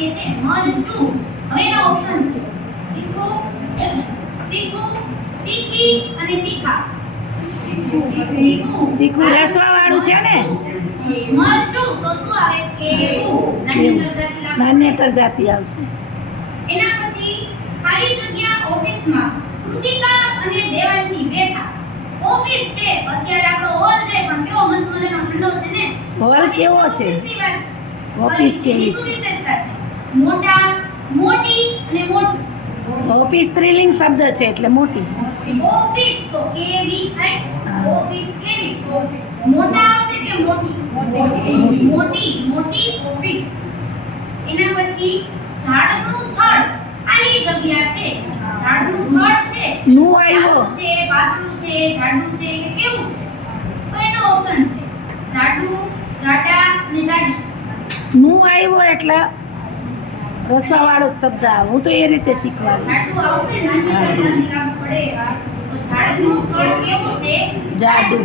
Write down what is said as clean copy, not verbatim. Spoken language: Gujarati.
કે છે મરચું. હવે એના ઓપ્શન છે તીખું, તીખું, તીખી અને તીખા. તીખું રસવા વાળું છે ને? મરચું તો શું આવે? કેવું. નાન્યતર જાતિ આવશે. એના પછી ખાલી જગ્યા ઓફિસમાં કૃતિકા અને દેવાંશી બેઠા. ઓફિસ છે, અત્યારે આપણો હોલ છે, પણ કેવો મસ્ત મજાનો ઠંડો છે ને. હોલ કેવો છે? ઓફિસ કેવી છે? વિશેષતા છે મોટા, મોટી અને મોટું. ઓફિસ સ્ત્રીલિંગ શબ્દ છે એટલે મોટી. ઓફિસ તો કેવી થાય? હા. ઓફિસ કેવી? તો મોટા આવશે કે મોટી? મોટી, મોટી ઓફિસ. એના પછી ઝાડનું થડ ખાલી જગ્યા છે. ઝાડનું થડ છે. નું આવ્યો. ઝાડું છે, પાતળું છે, જાડું છે કે કેવું છે? તો એનો ઓપ્શન છે જાડું, જાડા અને જાડી. નું આવ્યો એટલે રસવા વાળો જ શબ્દ આવે. હું તો એ રીતે શીખવાડું. જાડું આવશે નાની જાડી કામ પડે. તો ઝાડનું થડ કેવું છે? જાડું.